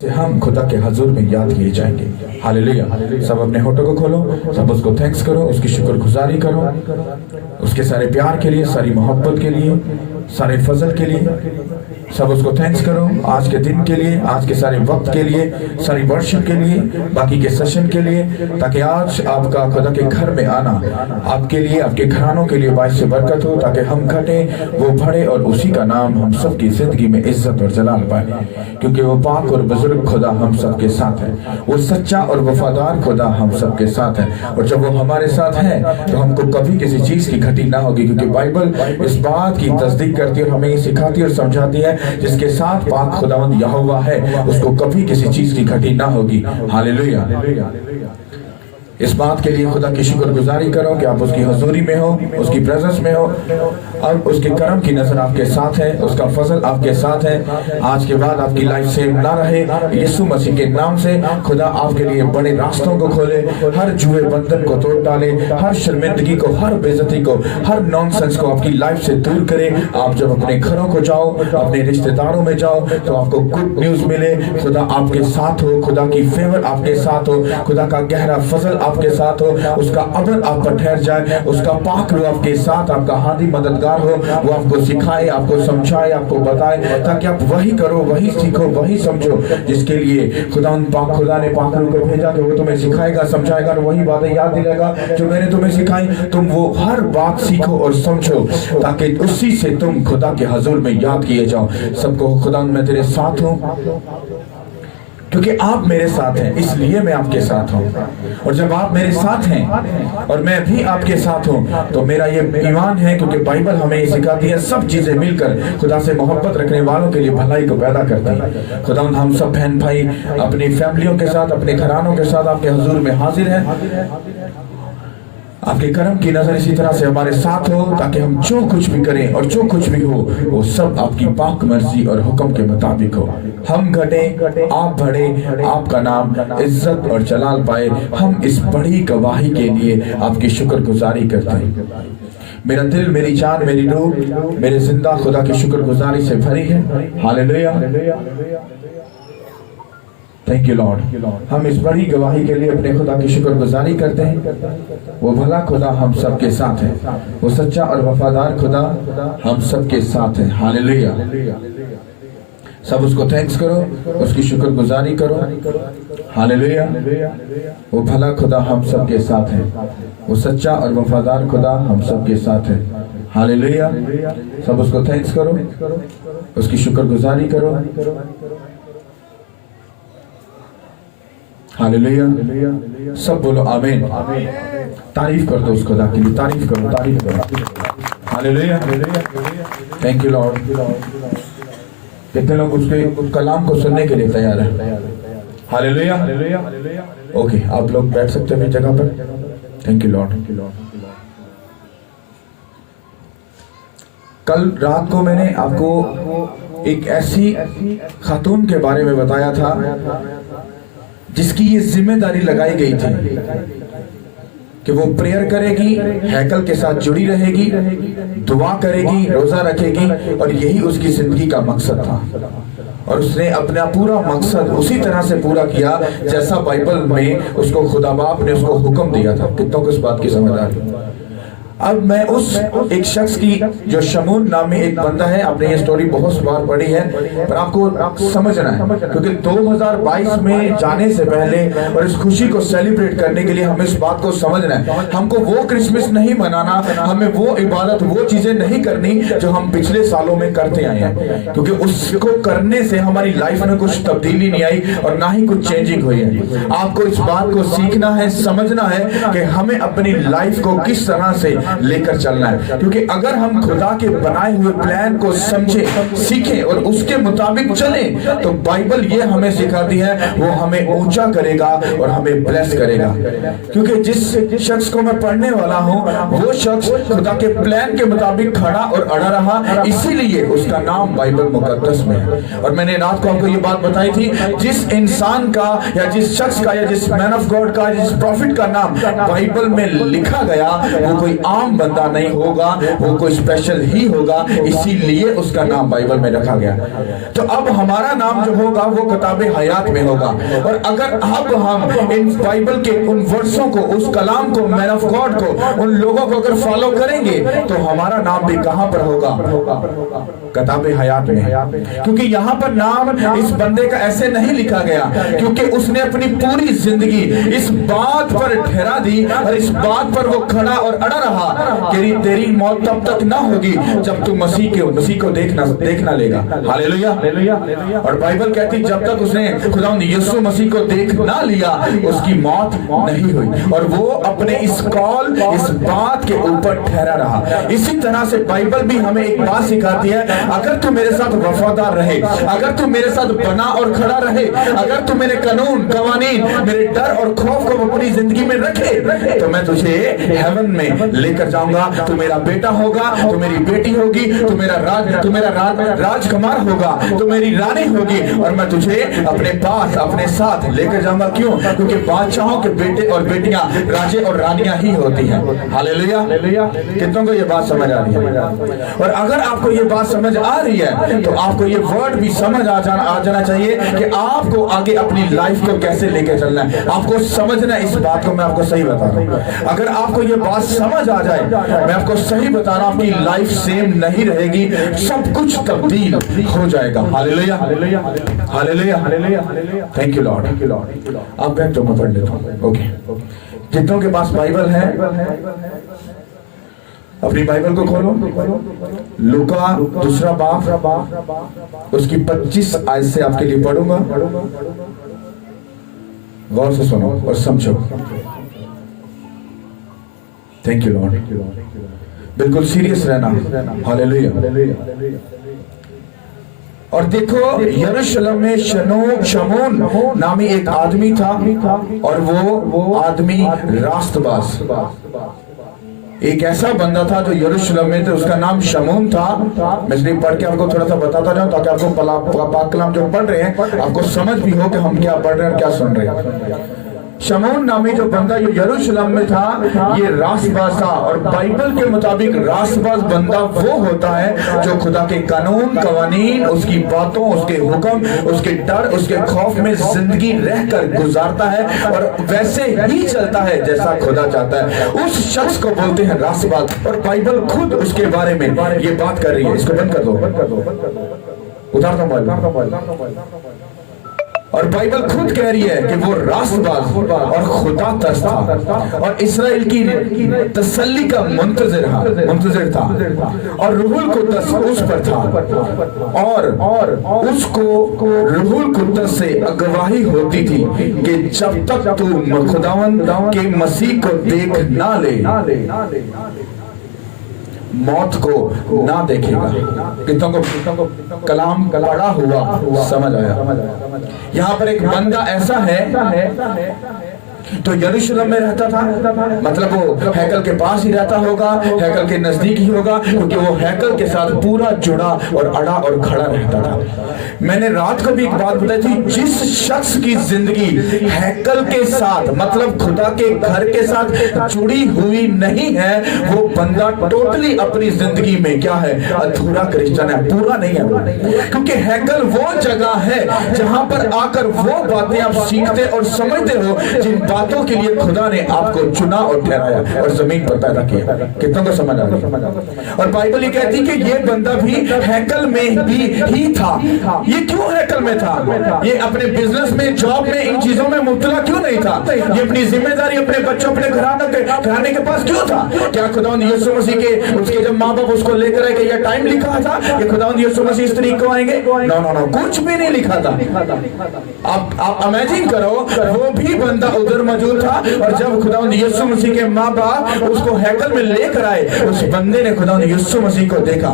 से हम खुदा के हजूर में याद किए जाएंगे। हालेलुया। सब अपने होठों को खोलो, सब उसको थैंक्स करो, उसकी शुक्रगुजारी करो, उसके सारे प्यार के लिए, सारी मोहब्बत के लिए, सारे फजल के लिए सब उसको थैंक्स करो। आज के दिन के लिए, आज के सारे वक्त के लिए, सारी वर्शिप के लिए, बाकी के सेशन के लिए, ताकि आज आपका खुदा के घर में आना आपके लिए, आपके घरानों के लिए बाइस से बरकत हो, ताकि हम घटे वो बढ़े और उसी का नाम हम सबकी जिंदगी में इज्जत और जलाल पाए, क्योंकि वो पाक और बुजुर्ग खुदा हम सबके साथ है। वो सच्चा और वफादार खुदा हम सबके साथ है, और जब वो हमारे साथ है तो हमको कभी किसी चीज की घटी ना होगी, क्योंकि बाइबल इस बात की तस्दीक करती है और हमें ये सिखाती और समझाती है, जिसके साथ पाक खुदावंद यहोवा है उसको कभी किसी चीज की घटी ना होगी। हालेलुया। इस बात के लिए खुदा की शुक्रगुजारी करो कि आप उसकी हजूरी में हो, उसकी प्रेजेंस में हो, और उसके करम की नजर आपके साथ है, उसका फजल आपके साथ है। आज के बाद आपकी लाइफ सेम ना रहे, यीशु मसीह के नाम से खुदा आपके लिए बड़े रास्तों को खोले, हर जुए बंधन को तोड़ डाले, हर शर्मिंदगी को, हर बेइज्जती को, हर नॉनसेंस को आपकी लाइफ से दूर करे। आप जब अपने घरों को जाओ, अपने रिश्तेदारों में जाओ, तो आपको गुड न्यूज मिले, खुदा आपके साथ हो, खुदा की फेवर आपके साथ हो, खुदा का गहरा फजल आपके साथ हो, उसका अमल आप पर ठहर जाए, उसका पाक रूह आपके साथ, आपका हादी मददगार हो, वो आपको सिखाए, आपको समझाए, आपको बताए, ताकि आप वही करो, वही सीखो, वही समझो जिसके लिए खुदा खुदा ने पाक रूह को भेजा, कि वो तुम्हें सिखाएगा, समझाएगा और वही बातें याद दिलाएगा जो मैंने तुम्हें सिखाई। तुम वो हर बात सीखो और समझो, ताकि उसी से तुम खुदा के हजूर में याद किए जाओ। सबको खुदा मैं तेरे साथ हूँ, क्योंकि आप मेरे साथ हैं, इसलिए मैं आपके साथ हूँ। और जब आप मेरे साथ हैं और मैं भी आपके साथ हूँ, तो मेरा ये ईमान है, क्योंकि बाइबल हमें ये सिखाती है, सब चीजें मिलकर खुदा से मोहब्बत रखने वालों के लिए भलाई को पैदा करती है। खुदा हम सब बहन भाई अपनी फैमिलियों के साथ, अपने घरानों के साथ आपके हुजूर में हाजिर हैं। आपके करम की नजर इसी तरह से हमारे साथ हो, ताकि हम जो कुछ भी करें और जो कुछ भी हो, वो सब आपकी पाक मर्जी और हुक्म के मुताबिक हो। हम घटे, आप बढ़े, आपका नाम इज्जत और जलाल पाए। हम इस बड़ी गवाही के लिए आपकी शुक्रगुजारी करते हैं। मेरा दिल, मेरी जान, मेरी रूह, मेरे जिंदा खुदा की शुक्रगुजारी से भरी है। हालेलुया। Thank you Lord. हम इस बड़ी गवाही के लिए अपने खुदा की शुक्रगुजारी करते हैं। वो भला खुदा हम सबके साथ है, वो सच्चा और वफादार खुदा हम सबके साथ है। हालेलुया। सब उसको थैंक्स करो, उसकी शुक्रगुजारी करो। हालेलुया। वो भला खुदा हम सबके साथ है, वो सच्चा और वफादार खुदा हम सबके साथ है। हालेलुया। सब उसको थैंक्स करो, उसकी शुक्रगुजारी करो। हालेलुया। सब बोलो आमीन। तारीफ कर दो उस खुदा के लिए, तारीफ करो, तारीफ करो। हालेलुया। Thank you Lord. कितने लोग उसके कलाम को सुनने के लिए तैयार हैं? हालेलुया। ओके, आप लोग बैठ सकते हैं अपनी जगह पर। Thank you Lord. कल रात को मैंने आपको एक ऐसी खातून के बारे में बताया था जिसकी ये जिम्मेदारी लगाई गई थी कि वो प्रेयर करेगी, हैकल के साथ जुड़ी रहेगी, दुआ करेगी, रोजा रखेगी, और यही उसकी जिंदगी का मकसद था। और उसने अपना पूरा मकसद उसी तरह से पूरा किया जैसा बाइबल में उसको खुदा बाप ने उसको हुक्म दिया था। कितनों को इस बात की समझ आ रही? अब मैं उस एक शख्स की, जो शमून नामी एक बंदा है, आपने ये स्टोरी बहुत बार पढ़ी है, पर आपको समझना है, क्योंकि 2022 में जाने से पहले और इस खुशी को सेलिब्रेट करने के लिए हमें इस बात को समझना है। हमको वो क्रिसमस नहीं मनाना, हमें वो इबादत, वो चीजें नहीं करनी जो हम पिछले सालों में करते आए हैं, क्योंकि उसको करने से हमारी लाइफ में कुछ तब्दीली नहीं आई और ना ही कुछ चेंजिंग हुई है। आपको इस बात को सीखना है, समझना है कि हमें अपनी लाइफ को किस तरह से लेकर चलना है, क्योंकि अगर हम खुदा के बनाए हुए प्लान को समझे, सीखें और उसके मुताबिक चले, तो बाइबल ये हमें सिखाती है वो हमें ऊंचा करेगा और हमें ब्लेस करेगा। क्योंकि जिस शख्स को मैं पढ़ने वाला हूं, वो शख्स खुदा के प्लान के मुताबिक खड़ा और अड़ा रहा, इसीलिए उसका नाम बाइबल मुकद्दस में है। और मैंने रात को आपको ये बात बताई थी, जिस इंसान का या जिस शख्स का या जिस मैन ऑफ गॉड का, जिस प्रॉफिट का नाम बाइबल में लिखा गया, वो कोई आम बंदा नहीं होगा, वो कोई स्पेशल ही होगा, इसीलिए उसका नाम बाइबल में रखा गया। तो अब हमारा नाम जो होगा वो किताब हयात में होगा। और अगर अब हम इन बाइबल के उन वर्षों को, उस कलाम को, मैन ऑफ गॉड को, उन लोगों को अगर फॉलो करेंगे तो हमारा नाम भी कहां पर होगा? किताब हयात में। क्योंकि यहां पर नाम इस बंदे का ऐसे नहीं लिखा गया, क्योंकि उसने अपनी पूरी जिंदगी इस बात पर ठहरा दी और इस बात पर वो खड़ा और अड़ा रहा कि तेरी मौत तब तक ना होगी जब तू मसीह को देखना लेगा। हालेलुया। और बाइबल कहती जब तक उसने खुदावंद यीशु मसीह को देख ना लिया उसकी मौत नहीं हुई। और वो अपने इस कॉल, इस बात के ऊपर ठहरा रहा। इसी तरह से बाइबल भी हमें एक बात सिखाती है, अगर तू मेरे साथ वफादार रहे, अगर तू मेरे साथ बना और खड़ा रहे, अगर तू मेरे कानून, कवानीन, मेरे डर और खौफ को अपनी जिंदगी में रखे, तो मैं तुझे हेवन में लेकर जाऊंगा। तू मेरा बेटा होगा, तू मेरी बेटी होगी, तू मेरा राजकुमार होगा, तू मेरी रानी होगी, और मैं तुझे अपने पास, अपने साथ लेकर जाऊंगा। क्यों? क्योंकि बादशाहों के बेटे और बेटियां राजे और रानियां ही होती हैं। हालेलुया। कितनों को ये बात समझ आ रही है? और अगर आपको ये बात समझ आ रही है तो आपको ये वर्ड भी समझ आ जाना चाहिए कि आपको आगे अपनी लाइफ को कैसे लेके चलना है। आपको समझना है इस बात को। मैं आपको सही बता रहा हूं, अगर आपको ये बात समझ आ जाए, मैं आपको सही बता रहा हूं, आपकी लाइफ सेम नहीं रहेगी, सब कुछ तब्दील हो जाएगा। Hallelujah, hallelujah, thank you Lord. आप बैठ तो मैं पढ़ लेता हूं। ओके, जितनों के पास बाइबल है अपनी बाइबल को खोलो। लूका 2 बाब उसकी 25 आयत से आपके लिए पढ़ूंगा। गौर से सुनो और समझो। Thank you Lord. बिल्कुल सीरियस रहना। हालेलुया। और देखो, यरूशलेम में शमून नामी एक आदमी था, और वो आदमी रास्तबाज, एक ऐसा बंदा था जो यरूशलेम में थे, उसका नाम शमून था। मैं इसलिए पढ़ के आपको थोड़ा सा बताता जाऊं ताकि आपको पाक कलाम जो पढ़ रहे हैं आपको समझ भी हो कि हम क्या पढ़ रहे हैं और क्या सुन रहे हैं। शमून नामी जो बंदा ये यरूशलेम में था, ये रास्तबाज था। और बाइबल के मुताबिक रास्तबाज बंदा वो होता है जो खुदा के कानून, कवानीन, उसकी बातों, उसके हुक्म, उसके डर, उसके खौफ में जिंदगी रहकर गुजारता है और वैसे ही चलता है जैसा खुदा चाहता है। उस शख्स को बोलते हैं रास्तबाज। और बाइबल खुद उसके बारे में ये बात कर रही है। इसको बंद कर दो, उतार दो मोबाइल। और बाइबल खुद कह रही है कि वो रास्तबाज और खुदा तरस था और इसराइल की तसल्ली का मुंतजिर था और रूहुल कुद्दस उस पर था और उसको रूहुल कुद्दस से अगवाही होती थी कि जब तक तू खुदावंद के मसीह को देख ना ले मौत को ना देखेगा। कितनों को कलाम पढ़ा हुआ समझ आया? यहाँ पर एक बंदा ऐसा है तो यरूशलेम में रहता था, मतलब वो हैकल के पास ही रहता होगा, हैकल के नजदीक ही होगा, क्योंकि वो हैकल के साथ पूरा जुड़ा और अड़ा और खड़ा रहता था। मैंने रात को भी एक बात बताई थी, जिस शख्स की जिंदगी हैकल के साथ, मतलब खुदा के घर के साथ जुड़ी हुई नहीं है, वो बंदा टोटली अपनी जिंदगी में क्या है? अधूरा क्रिश्चियन है, पूरा नहीं है वो। क्योंकि हैकल वो जगह है जहां पर आकर वो बातें आप सीखते और समझते हो जिन बातों के लिए खुदा ने आपको चुना और ठहराया और जमीन पर पैदा किया। कितनों को समझ आ रही है? और बाइबल ये कहती कि ये बंदा भी हैकल में भी ही था। ये क्यों हैकल में था? ये अपने बिजनेस में, जॉब में, इन चीजों में मुब्तला क्यों नहीं था? ये अपनी जिम्मेदारी अपने बच्चों, अपने घराने के पास क्यों था? क्या खुदावंद यीशु मसीह के उसके जब माँ बाप उसको लेकर आए कि यह टाइम लिखा था कि खुदावंद यीशु मसीह इस तरीके को आएंगे? नो, कुछ भी नहीं लिखा था। आप इमेजिन करो, वो भी बंदा उधर मौजूद था और जब खुदावंद यीशु मसीह के माँ बाप उसको हैकल में लेकर आए, उस बंदे ने खुदावंद यीशु मसीह को देखा।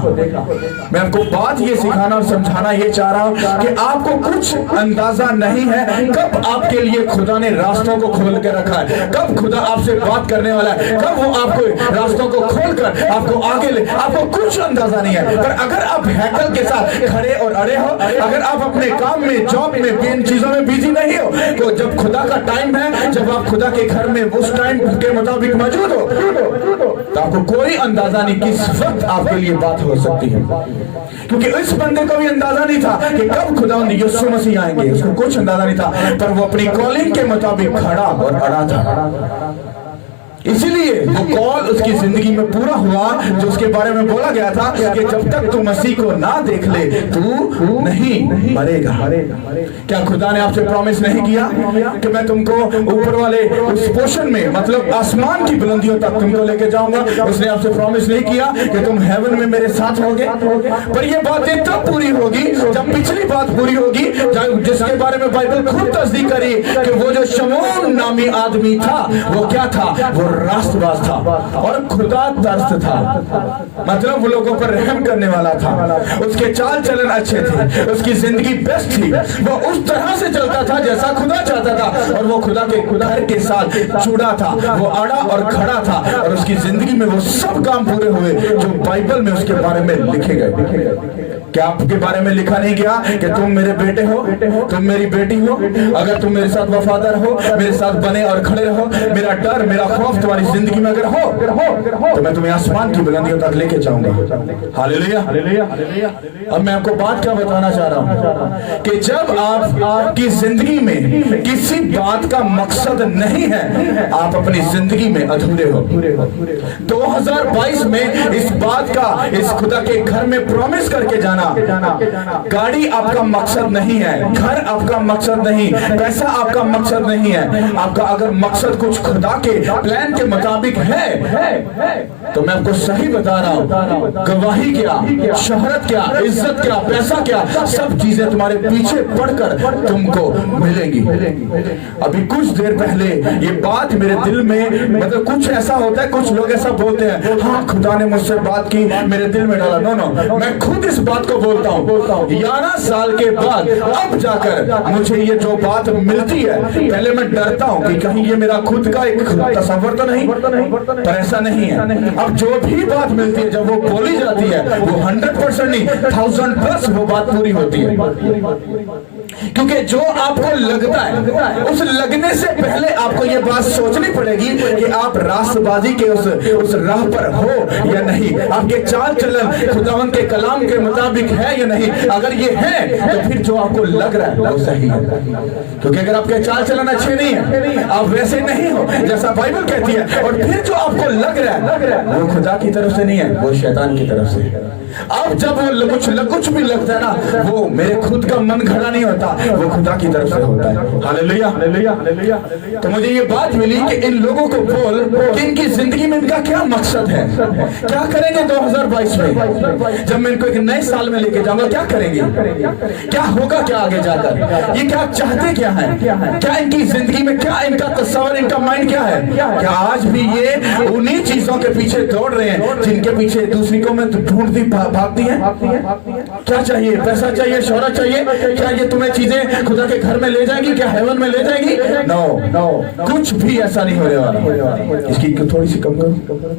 मैं आपको बात ये सिखाना और समझाना ये चाह रहा हूं कि आपको कुछ अंदाजा नहीं है कब आपके लिए खुदा ने रास्तों को खोल के रखा है, कब खुदा आपसे बात करने वाला है, कब वो आपको रास्तों को खोलकर आपको आगे ले, आपको कुछ अंदाजा नहीं है। पर अगर आप हैकल के साथ खड़े और अड़े हो, अगर आप अपने काम में, जॉब में, इन चीजों में बिजी नहीं हो, तो जब खुदा का टाइम है, जब आप खुदा के घर में उस टाइम के मुताबिक मौजूद हो तो आपको कोई अंदाजा नहीं किस वक्त आपके लिए बात हो सकती है, क्योंकि इस बंदे को भी अंदाजा नहीं था कि कब खुदा यीशु मसीह आएंगे, उसको कुछ अंदाजा नहीं था, पर वो अपनी कॉलिंग के मुताबिक खड़ा और अड़ा था। इसीलिए वो कॉल उसकी जिंदगी में पूरा हुआ जो उसके बारे में बोला गया था कि जब तक तू मसीह को ना देख ले तू नहीं मरेगा। क्या खुदा ने आपसे प्रॉमिस नहीं किया कि मैं तुमको ऊपर वाले उस पोर्शन में, मतलब आसमान की बुलंदियों तक तुमको लेके जाऊंगा? उसने आपसे प्रॉमिस नहीं किया कि तुम हेवन में मेरे साथ होगे? पर ये बातें तब पूरी होगी जब पिछली बात पूरी होगी, जिसके बारे में बाइबल खुद तस्दीक करी कि वो जो शमौन नामी आदमी था वो क्या था? वो रास्तबाज था और खुदा दस्त था, मतलब वो लोगों पर रहम करने वाला था। उसके चाल चलन अच्छे थे, उसकी जिंदगी बेस्ट थी, वो उस तरह से चलता था जैसा खुदा चाहता था, और वो खुदा के घर के साथ जुड़ा था, वो अड़ा और खड़ा था, और उसकी जिंदगी में वो सब काम पूरे हुए जो बाइबल में उसके बारे में लिखे गए। क्या आपके बारे में लिखा नहीं गया कि तुम मेरे बेटे हो, तुम मेरी बेटी हो, अगर तुम मेरे साथ वफादार हो, मेरे साथ बने और खड़े रहो, मेरा डर मेरा खौफ तुम्हारी जिंदगी में अगर हो तो मैं तुम्हें आसमान की बुलंदियों तक लेके जाऊंगा। हालेलुया। अब मैं आपको बात क्या बताना चाह रहा हूं कि जब आपकी जिंदगी में किसी बात का मकसद नहीं है, आप अपनी जिंदगी में अधूरे हो। 2022 में इस बात का, इस खुदा के घर में प्रॉमिस करके जाना, गाड़ी आपका मकसद नहीं है, घर आपका मकसद नहीं, पैसा आपका मकसद नहीं है। आपका अगर मकसद कुछ खुदा के प्लान के मुताबिक है तो मैं आपको सही बता रहा हूं, गवाही क्या, शोहरत क्या, इज्जत क्या, पैसा क्या, सब चीजें तुम्हारे पीछे पड़कर तुमको मिलेंगी। अभी कुछ देर पहले ये बात मेरे दिल में, मतलब कुछ ऐसा होता है, कुछ लोग ऐसा बोलते हैं, हाँ खुदा ने मुझसे बात की, मेरे दिल में डाला। नो, मैं खुद इस बात को बोलता हूँ 11 साल के बाद अब जाकर मुझे ये जो बात मिलती है, पहले मैं डरता हूँ कि कहीं ये मेरा खुद का एक तसव्वुर तो नहीं, पर ऐसा नहीं है। अब जो भी बात मिलती है जब वो बोली जाती है वो 100% नहीं, 1000+ वो बात पूरी होती है, क्योंकि जो आपको लगता है उस लगने से पहले आपको ये बात सोचनी पड़ेगी कि आप रास्तबाजी के उस राह पर हो या नहीं, आपके चाल चलन खुदावंद के कलाम के मुताबिक है या नहीं। अगर ये है तो फिर जो आपको लग रहा है वो सही है, क्योंकि अगर आपके चाल चलन अच्छे नहीं है, आप वैसे नहीं हो जैसा बाइबल कहती है, और फिर जो आपको लग रहा है वो खुदा की तरफ से नहीं है, वो शैतान की तरफ से। अब जब वो कुछ भी लगता है ना, वो मेरे खुद का मन खड़ा नहीं होता, वो खुदा की तरफ से होता है। हालेलुया। तो मुझे ये बात मिली कि इन लोगों को बोल कि इनकी जिंदगी में इनका क्या मकसद है, क्या करेंगे 2022 में, जब मैं इनको एक नए साल में लेके जाऊंगा, क्या करेंगे, क्या होगा, क्या आगे जाकर, ये क्या चाहते, क्या है, क्या इनकी जिंदगी में, क्या इनका तस्वर, इनका माइंड क्या है। क्या आज भी ये उन्हीं चीजों के पीछे दौड़ रहे हैं जिनके पीछे दूसरी को मैं ढूंढती भागती है? क्या चाहिए, पैसा चाहिए, शोहरत चाहिए, क्या ये तुम्हें चीजें खुदा के घर में ले जाएंगी, क्या हेवन में ले जाएंगी? नो, कुछ भी ऐसा नहीं होने वाला। इसकी थोड़ी सी कम करो।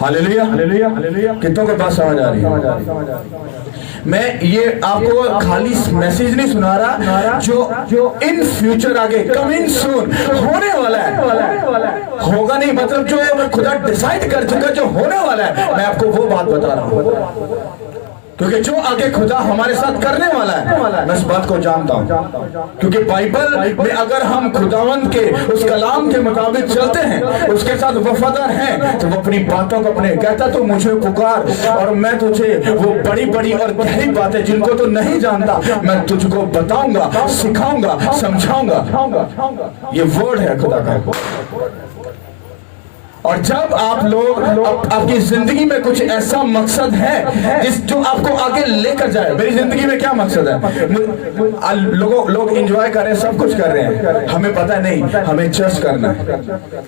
हालेलुया। कितनों को बात समझ आ रही है? मैं ये आपको खाली मैसेज नहीं सुना रहा, जो इन फ्यूचर आगे कमिंग सून होने वाला है, होगा नहीं, मतलब जो खुदा डिसाइड कर चुका, जो होने वाला है, मैं आपको वो बात बता रहा हूँ, क्योंकि जो आगे खुदा हमारे साथ करने वाला है मैं इस बात को जानता हूं। क्योंकि बाइबल में अगर हम खुदावंद के उस कलाम के मुताबिक चलते हैं, उसके साथ वफादार हैं, तो वो अपनी बातों को अपने कहता तो मुझे पुकार और मैं तुझे वो बड़ी बड़ी और गहरी बातें जिनको तो नहीं जानता मैं तुझको बताऊंगा, सिखाऊंगा, समझाऊंगा। ये वर्ड है खुदा का। और जब आप लोग आपकी जिंदगी में कुछ ऐसा मकसद है जिस जो आपको आगे लेकर जाए, मेरी जिंदगी में क्या मकसद है, लोग एंजॉय कर रहे हैं, सब कुछ कर रहे हैं, हमें पता नहीं, हमें जस्ट करना है।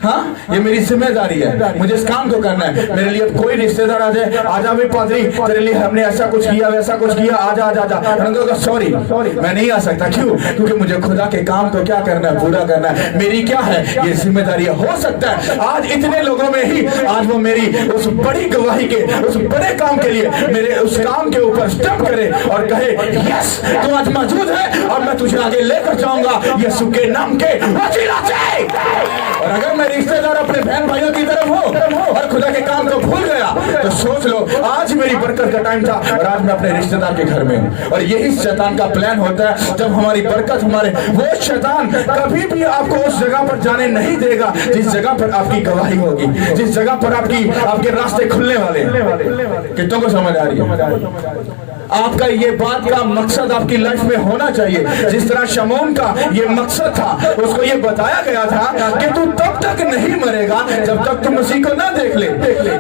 हाँ, ये मेरी जिम्मेदारी है, मुझे इस काम को करना है। मेरे लिए कोई रिश्तेदार आ जाए, आजा भाई पादरी तेरे लिए हमने ऐसा कुछ किया, वैसा कुछ किया, आजा, सॉरी मैं नहीं आ सकता। क्यों? क्योंकि मुझे खुदा के काम को क्या करना है, पूरा करना है। मेरी क्या है ये जिम्मेदारी। हो सकता है आज इतने लोगों में ही आज वो मेरी उस बड़ी गवाही के, उस बड़े काम के लिए मेरे उस काम के ऊपर स्टेप करे और कहे यस तू आज मौजूद है और मैं तुझे आगे लेकर जाऊंगा यीशु के नाम के वसीला से। और अगर मैं रिश्तेदार अपने बहन भाइयों की तरफ हो और खुदा के काम को भूल गया तो सोच लो आज मेरी बरकत का टाइम था और आज मैं अपने रिश्तेदार के घर में हूं। और यही शैतान का प्लान होता है, जब हमारी बरकत हमारे, वो शैतान कभी भी आपको उस जगह पर जाने नहीं देगा जिस जगह पर आपकी गवाही होगी, जिस जगह पर आपके रास्ते खुलने वाले। कितनों को समझ आ रही है? आपका ये बात का मकसद आपकी लाइफ में होना चाहिए। जिस तरह शमून का ये मकसद था, उसको ये बताया गया था कि तू तब तक नहीं मरेगा जब तक तू मसीह को ना देख ले।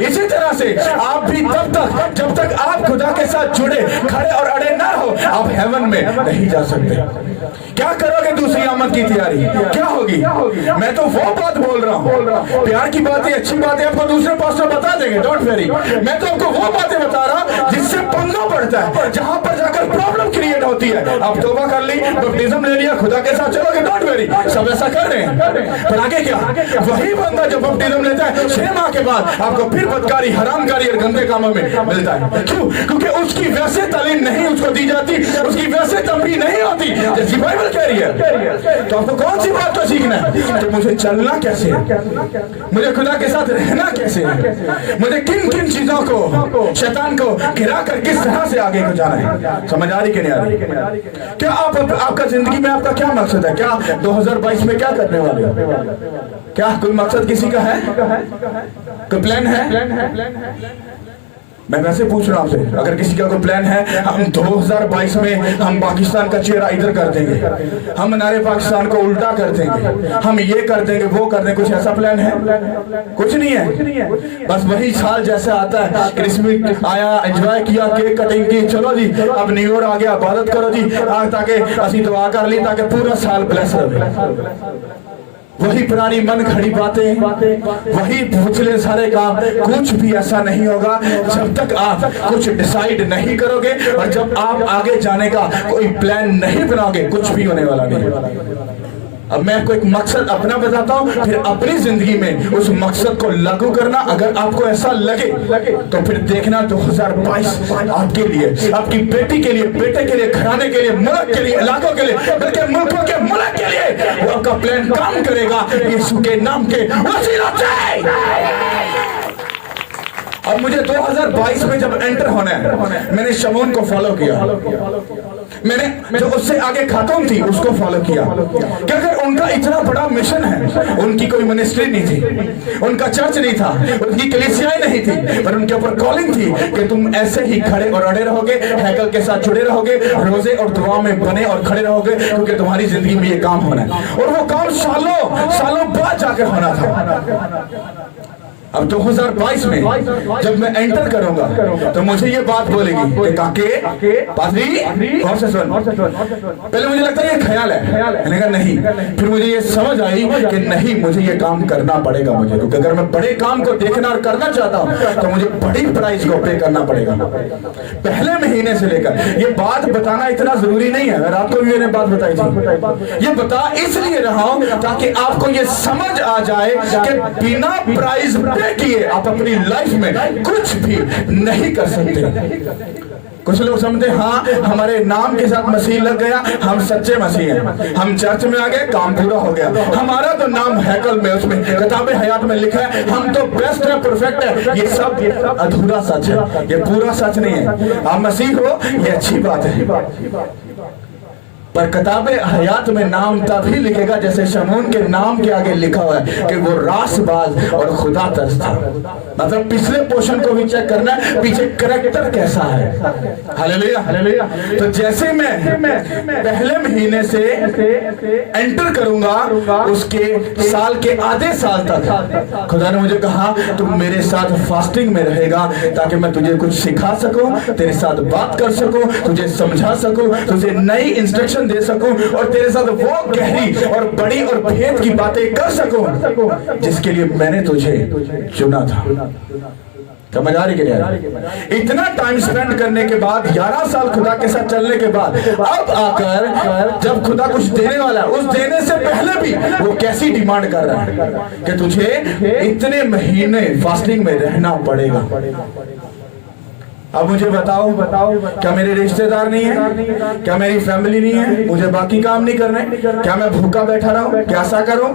इसी तरह से आप भी तब तक, जब तक आप खुदा के साथ जुड़े, खड़े और अड़े ना हो, आप हेवन में नहीं जा सकते। क्या करोगे दूसरी आमद की तैयारी क्या होगी? मैं तो वो बात बोल रहा हूँ, प्यार की बातें, अच्छी बातें आपको दूसरे पास्टर बता देंगे, डोंट वेरी। मैं तो आपको वो बातें बता रहा हूँ जिससे पंगा पड़ता है, जहां पर जाकर प्रॉब्लम क्रिएट होती है। आप तौबा कर ली, बपटिज्म ले लिया, खुदा के साथ चलोगे, डोंट वेरी, सब ऐसा कर रहे हैं। पर आगे क्या? वही बंदा जब बपटिज्म लेता है 6 माह के बाद आपको फिर बदकारी, हरामकारी और गंदे कामों में मिलता है। क्यों? क्योंकि उसकी वैसे तालीम नहीं उसको दी जाती, उसकी वैसे तंबी नहीं होती जैसी बाइबल कह रही है। तो आपको कौन सी बात को सीखना है कि मुझे चलना कैसे है, मुझे खुदा के साथ रहना कैसे है, मुझे किन किन चीजों को, शैतान को गिरा कर किस तरह से आगे को जाना है। समझ आ रही कि नहीं आ रही? क्या आपका जिंदगी में आपका क्या मकसद है? क्या 2022 में क्या करने वाले हो? क्या कोई मकसद किसी का है? कोई प्लान है? मैं वैसे पूछ रहा हूं आपसे, अगर किसी का कोई प्लान है, हम 2022 में हम पाकिस्तान का चेहरा इधर कर देंगे, हम नारे पाकिस्तान को उल्टा कर देंगे, हम ये कर देंगे, वो कर देंगे, कुछ ऐसा प्लान है? कुछ नहीं है। बस वही साल जैसा आता है, क्रिसमस आया, एंजॉय किया, केक कटिंग की, चलो जी अब न्यू ईयर आ गया, इबादत करो जी, ताकि असि दुआ कर ली ताकि पूरा साल ब्लेस रहे। वही पुरानी मन खड़ी बातें, वही पिछले सारे काम। कुछ भी ऐसा नहीं होगा जब तक आप कुछ डिसाइड नहीं करोगे और जब आप आगे जाने का कोई प्लान नहीं बनाओगे, कुछ भी होने वाला नहीं। अब मैं आपको एक मकसद अपना बताता हूँ, फिर अपनी जिंदगी में उस मकसद को लागू करना। अगर आपको ऐसा लगे तो फिर देखना 2022 आपके लिए, आपकी बेटी के लिए, बेटे के लिए, घराने के लिए, मुल्क के लिए, इलाकों के लिए, बल्कि मुल्कों के मुल्क के लिए वो आपका प्लान काम करेगा यीशु के नाम के वसीला से। अब मुझे 2022 में जब एंटर होना है, मैंने शमून को फॉलो किया, मैंने जो उससे आगे खातून थी उसको फॉलो किया। क्या अगर उनका इतना बड़ा मिशन है, उनकी कोई मिनिस्ट्री नहीं थी, उनका चर्च नहीं था, उनकी कलीसियाएं नहीं थी, पर उनके ऊपर कॉलिंग थी कि तुम ऐसे ही खड़े और अड़े रहोगे, हैकल के साथ जुड़े रहोगे, रोजे और दुआ में बने और खड़े रहोगे, क्योंकि तुम्हारी जिंदगी में ये काम होना है। और वो काम सालों सालों बाद जाकर होना था। अब 2022 में जब मैं एंटर करूंगा तो मुझे ये बात बोलेगी कि काके पादरी और से सुन। पहले मुझे लगता है ये ख्याल है, मैंने कहा नहीं, फिर मुझे ये समझ आई कि नहीं, मुझे ये काम करना पड़ेगा मुझे, क्योंकि अगर मैं बड़े काम को देखना और करना चाहता हूँ तो मुझे बड़ी प्राइस को पे करना पड़ेगा। पहले महीने से लेकर ये बात बताना इतना जरूरी नहीं है, अगर आपको भी मैंने बात बताई थी, ये बता इसलिए रहा हूं ताकि आपको ये समझ आ जाए कि बिना प्राइस किए आप अपनी लाइफ में कुछ भी नहीं कर सकते। कुछ लोग समझते हाँ हमारे नाम के साथ मसीह लग गया, हम सच्चे मसीह हैं, हम चर्च में आ गए, काम पूरा हो गया, हमारा तो नाम हैकल में, उसमें किताबे हयात में लिखा है, हम तो बेस्ट है, परफेक्ट है। ये सब अधूरा सच है, ये पूरा सच नहीं है। आप मसीह हो ये अच्छी बात है, पर किताबे हयात में नाम तभी लिखेगा जैसे शमून के नाम के आगे लिखा हुआ है कि वो रासबाज और खुदा तरस था। मतलब पिछले पोर्शन को भी चेक करना है, पीछे कैरेक्टर कैसा है। Hallelujah hallelujah. तो जैसे मैं पहले महीने से एंटर करूंगा, उसके साल के आधे साल तक खुदा ने मुझे कहा तुम मेरे साथ फास्टिंग में रहेगा ताकि मैं तुझे कुछ सिखा सकूं, तेरे साथ बात कर सकूं, तुझे समझा सकूं, तुझे नई इंस्ट्रक्शन दे सकूं और तेरे साथ वो गहरी और बड़ी और भेद की बातें कर सकूं जिसके लिए मैंने तुझे चुना था। समझ आ रही कि नहीं? इतना टाइम स्पेंड करने के बाद 11 साल खुदा के साथ चलने के बाद अब आकर जब खुदा कुछ देने वाला है, उस देने से पहले भी वो कैसी डिमांड कर रहा है कि तुझे इतने महीने फास्टिंग में रहना पड़ेगा। अब मुझे बताओ क्या मेरे रिश्तेदार नहीं है? क्या मेरी फैमिली नहीं है? मुझे बाकी काम नहीं करने? क्या मैं भूखा बैठा रहा हूँ? कैसा करूं?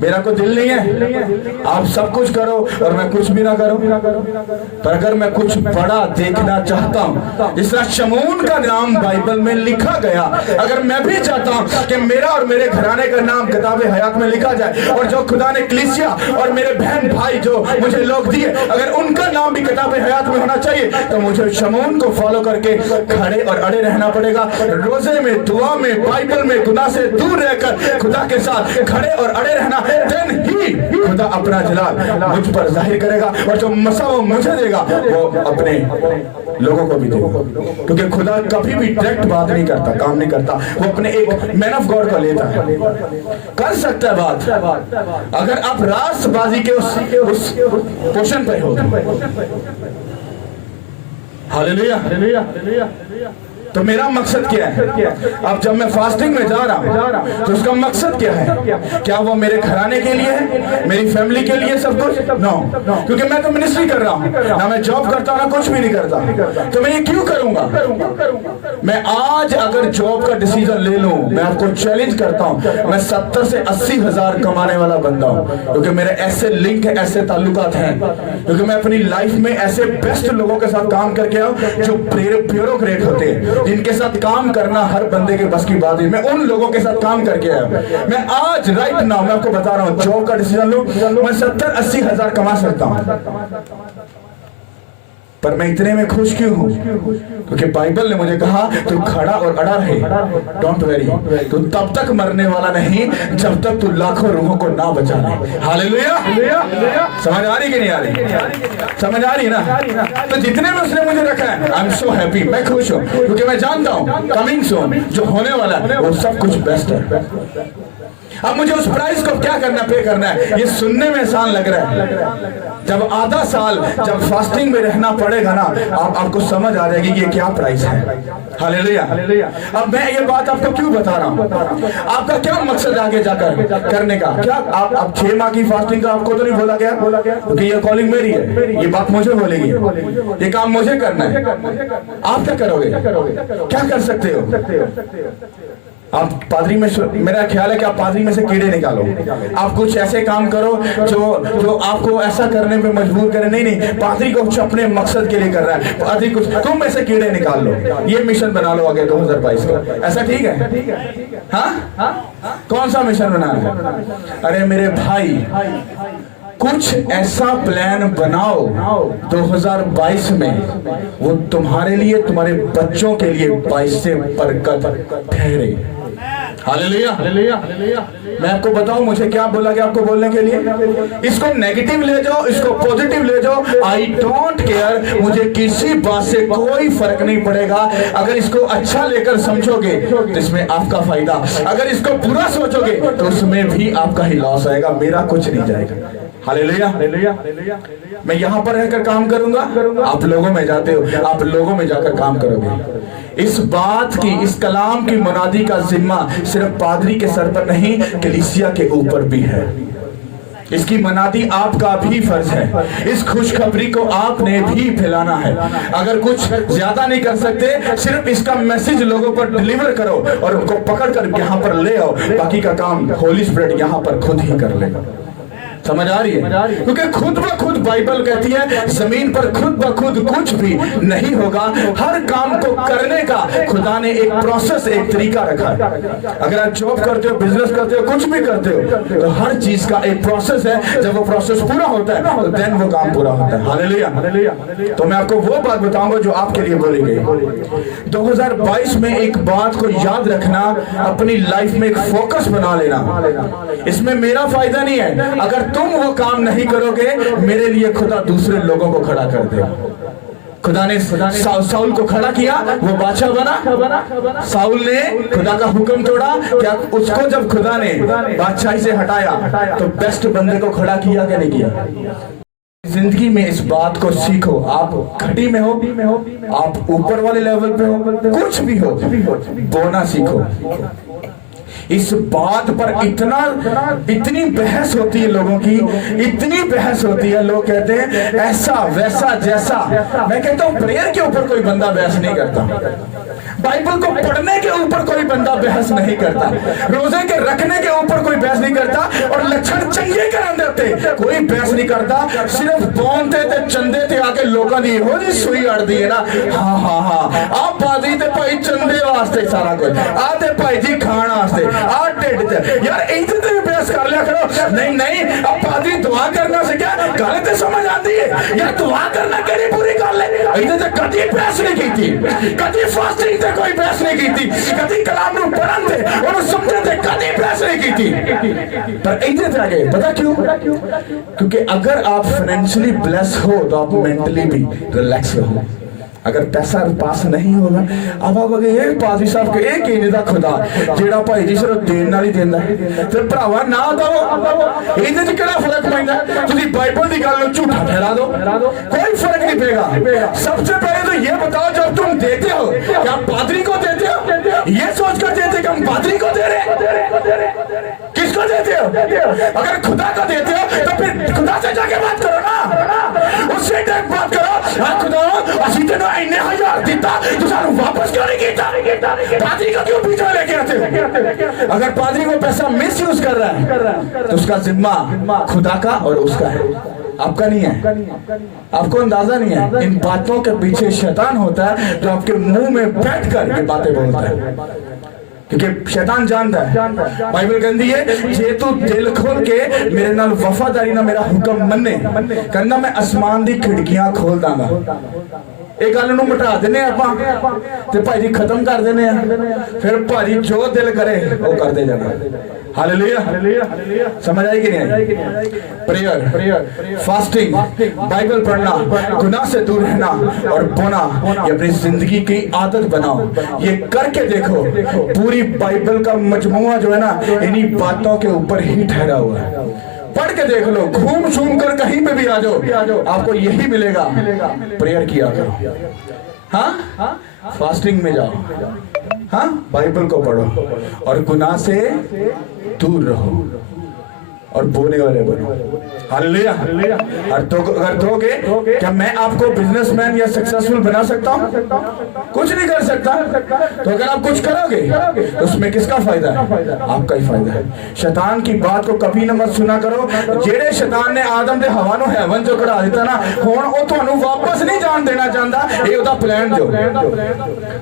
मेरा कोई दिल नहीं है? आप सब कुछ करो और मैं कुछ भी ना करूं। पर अगर मैं कुछ बड़ा देखना चाहता हूं, जिस तरह शमून का नाम बाइबल में लिखा गया, अगर मैं भी चाहता हूं कि मेरा और मेरे घराने का नाम किताब हयात में लिखा जाए, और जो खुदा ने कलीसिया और मेरे बहन भाई जो मुझे लोग दिए, अगर उनका नाम भी किताब हयात में होना चाहिए, तो मुझे शमून को फॉलो करके खड़े और अड़े रहना पड़ेगा। रोजे में, दुआ में, बाइबल में गुनाह से दूर रहकर खुदा के साथ खड़े और अड़े रहना, देन ही खुदा अपना जलाल मुझ पर जाहिर करेगा, और जो मसा वो मुझे देगा वो अपने लोगों को भी देगा। क्योंकि खुदा कभी भी डायरेक्ट बात नहीं करता, काम नहीं करता, वो अपने एक मैन ऑफ गॉड को लेता है, कर सकता है बात, अगर आप रास्तबाजी के उस पोषण पे हो। हालेलुया। तो मेरा मकसद क्या है? अब जब मैं फास्टिंग में जा रहा हूं तो उसका मकसद क्या है? क्या वो मेरे घराने के लिए है, मेरी फैमिली के लिए सब कुछ? नो, क्योंकि मैं तो मिनिस्ट्री कर रहा हूं ना, मैं जॉब करता हूं ना कुछ भी नहीं करता, तो मैं ये क्यों करूंगा? मैं आज अगर जॉब का डिसीजन ले लूं, मैं आपको चैलेंज करता हूं, मैं 70 से 80 हजार कमाने वाला बंदा हूं, क्योंकि मेरे ऐसे लिंक है, ऐसे ताल्लुकात हैं, क्योंकि मैं अपनी लाइफ में ऐसे बेस्ट लोगों के साथ काम करके आया हूं जो ब्यूरोक्रेट होते हैं, जिनके साथ काम करना हर बंदे के बस की बात है। मैं उन लोगों के साथ काम करके आया। मैं आज राइट नाउ मैं आपको बता रहा हूं, जॉब का डिसीजन लो, मैं 70-80 हजार कमा सकता हूं, पर मैं इतने में खुश क्यों हूं? क्योंकि बाइबल ने मुझे कहा तू खड़ा और अड़ा रहे, डोंट वरी, तू तब तक मरने वाला नहीं जब तक तू लाखों रूहों को ना बचा ले। हालेलुया। समझ आ रही कि नहीं आ रही? समझ आ रही है ना? तो जितने में उसने मुझे रखा है, आई एम सो हैप्पी, मैं खुश हूं, क्योंकि मैं जानता हूं कमिंग सून जो होने वाला है वो सब कुछ बेस्ट है। अब मुझे उस प्राइस को क्या करना, पे करना है, ये सुनने में आसान लग रहा है। जब आधा साल जब फास्टिंग में रहना पड़ेगा ना, आपको समझ आ जाएगी कि ये क्या प्राइस है। हालेलुया। अब मैं ये बात आपको क्यों बता रहा हूँ? आपका क्या मकसद आगे जाकर करने का? क्या आप 6 माह की फास्टिंग का आपको तो नहीं बोला गया? क्योंकि ये कॉलिंग मेरी है, ये बात मुझे बोलेगी, ये काम मुझे करना है। आप क्या करोगे? क्या कर सकते हो? आप पादरी में, मेरा ख्याल है कि आप पादरी में से कीड़े निकालो, आप कुछ ऐसे काम करो जो आपको ऐसा करने में मजबूर करे। नहीं, पादरी कुछ अपने मकसद के लिए कर रहा है, पादरी कुछ, तुम में से कीड़े निकाल लो, ये मिशन बना लो आगे 2022 का। ऐसा ठीक है? हाँ, कौन सा मिशन बनाना है? अरे मेरे भाई, कुछ ऐसा प्लान बनाओ 2022 में, वो तुम्हारे लिए, तुम्हारे बच्चों के लिए बाइस से बरकत ठहरे। हालेलुया। मैं आपको बताऊं मुझे क्या बोला गया आपको बोलने के लिए? इसको नेगेटिव ले जाओ, इसको पॉजिटिव ले जाओ, आई डोंट केयर, मुझे किसी बात से कोई फर्क नहीं पड़ेगा। अगर इसको अच्छा लेकर समझोगे तो इसमें आपका फायदा, अगर इसको बुरा सोचोगे तो उसमें भी आपका ही लॉस आएगा, मेरा कुछ नहीं जाएगा। हालेलुया। मैं यहाँ पर रहकर काम करूंगा, आप लोगों में जाते हो, आप लोगों में जाकर काम करोगे। इस बात की, इस कलाम की मुनादी का जिम्मा सिर्फ पादरी के सर पर नहीं, कलीसिया के ऊपर भी है। इसकी मनादी आपका भी फर्ज है, इस खुशखबरी को आपने भी फैलाना है। अगर कुछ ज्यादा नहीं कर सकते, सिर्फ इसका मैसेज लोगों पर डिलीवर करो और उनको पकड़कर यहाँ पर ले आओ, बाकी का काम होली स्पिरिट यहाँ पर खुद ही कर लेगा। समझ आ रही है? क्योंकि खुद ब खुद बाइबल कहती है जमीन पर खुद ब खुद कुछ भी नहीं होगा, हर काम को करने का खुदा ने एक प्रोसेस, एक तरीका रखा है। अगर आप जॉब करते हो, बिजनेस करते हो, कुछ भी करते हो, तो हर चीज का एक प्रोसेस है। जब वो प्रोसेस पूरा होता है तो देन वो काम पूरा होता है। हालेलुया। तो मैं आपको वो बात बताऊंगा जो आपके लिए बोली गई। 2022 में एक बात को याद रखना, अपनी लाइफ में एक फोकस बना लेना। इसमें मेरा फायदा नहीं है, अगर तुम वो काम नहीं करोगे, मेरे लिए खुदा दूसरे लोगों को खड़ा कर दे। खुदा ने साउल को खड़ा किया, वो बादशाह बना। साउल ने खुदा का हुक्म तोड़ा, क्या उसको जब खुदा ने बादशाही से हटाया तो बेस्ट बंदे को खड़ा किया क्या नहीं किया? जिंदगी में इस बात को सीखो, आप घटी में हो, आप ऊपर वाले लेवल पे हो, कुछ भी हो, बोना सीखो। इस बात पर इतनी बहस होती है लोगों की, इतनी बहस होती है। लोग कहते हैं ऐसा वैसा जैसा। मैं कहता हूं प्रेयर के ऊपर कोई बंदा बहस नहीं करता, बाइबल को पढ़ने के ऊपर कोई बंदा बहस नहीं करता, रोजे के रखने के ऊपर कोई बहस नहीं करता, और लक्षण चंगे कर देते कोई बहस नहीं करता। सिर्फ बोलते थे चंदे थे आके लोगों की हो जी सुई अड़ दी है ना। हाँ हाँ हाँ आप पादरी थे भाई चंदे वास्ते सारा कुछ, आते भाई जी खाण वास्ते, आ ढिड च यार इधर ते भी बहस कर लिया करो। नहीं नहीं अब पादरी दुआ करना से क्या गल ते समझ आती है यार, दुआ करना केड़ी पूरी गल है। इधर ते कदी बहस नहीं की, कदी फास्टिंग ते कोई बहस नहीं की, कदी कलाम नूं पढ़न ते ओनू समझण ते कदी बहस नहीं की। पर इधर ते आ गए, पता क्यों? क्योंकि अगर आप फाइनेंशियली ब्लेस हो तो आप मेंटली भी रिलैक्स रहो। अगर पैसा पास नहीं होगा अब आप एक पादरी साहब के एक ही दा खुदा जेड़ा भाई जी सिर्फ देन नाल ही देंदा ते भरावा ना दो। इहदे च केड़ा फर्क पैंदा? तुसी बाइबल दी गल नूं झूठा ठहरा दो, कोई फर्क नहीं पड़ेगा। सबसे पहले तो ये बताओ जब तुम देते हो क्या पादरी को देते हो? ये सोचकर देते कि हम पादरी को दे रहे, किसको देते हो? अगर खुदा को देते हो तो फिर खुदा से जाके बात करो ना, उससे डायरेक्ट बात करो। खुदा असि तेन इन्ने हजार दिता तू सानू वापस क्यों नहीं कीता? पादरी को क्यों पीछे लेके आते हो? अगर पादरी को पैसा मिस यूज कर रहा है तो उसका जिम्मा खुदा का और उसका है, आपका नहीं है। आपको अंदाजा नहीं है इन बातों के पीछे शैतान होता है जो आपके मुंह में बैठकर ये बातें बोलता है, क्योंकि शैतान जानता है। बाइबल कहती है जे तू दिल खोल के मेरे नाल वफादारी ना मेरा हुक्म मन्ने कहना मैं आसमान दी खिड़कियां खोल दांगा। एक गल नूं मिटा देने आपां ते भाई जी खत्म कर देने आ, फिर भाजी जो दिल करे वो करते जाना। हालेलुया, समझ आई कि नहीं आई? प्रेयर, फास्टिंग, बाइबल पढ़ना, गुनाह से दूर रहना और बोना ये अपनी जिंदगी की आदत बनाओ। ये करके देखो पूरी बाइबल का मजमुआ जो है ना इन्हीं बातों के ऊपर ही ठहरा हुआ है। पढ़ के देख लो, घूम घूम कर कहीं पे भी आ जाओ आपको यही मिलेगा। प्रेयर किया करो, हाँ फास्टिंग में जाओ, हाँ बाइबल को पढ़ो और गुनाह से दूर रहो और बोने वाले बनो। हालेलुया। और तो अगर दोगे क्या मैं आपको बिजनेसमैन या सक्सेसफुल बना सकता हूँ? कुछ नहीं कर सकता। तो अगर आप कुछ करोगे तो उसमें किसका फायदा है? आपका ही फायदा है। शैतान की बात को कभी न मत सुना करो। जेड़े शैतान ने आदम दे हवा नूं हेवन चों कढ़ा दिता ना, हुण ओ तुहानूं वापस नहीं जान देना चाहता। ये ओदा प्लान जो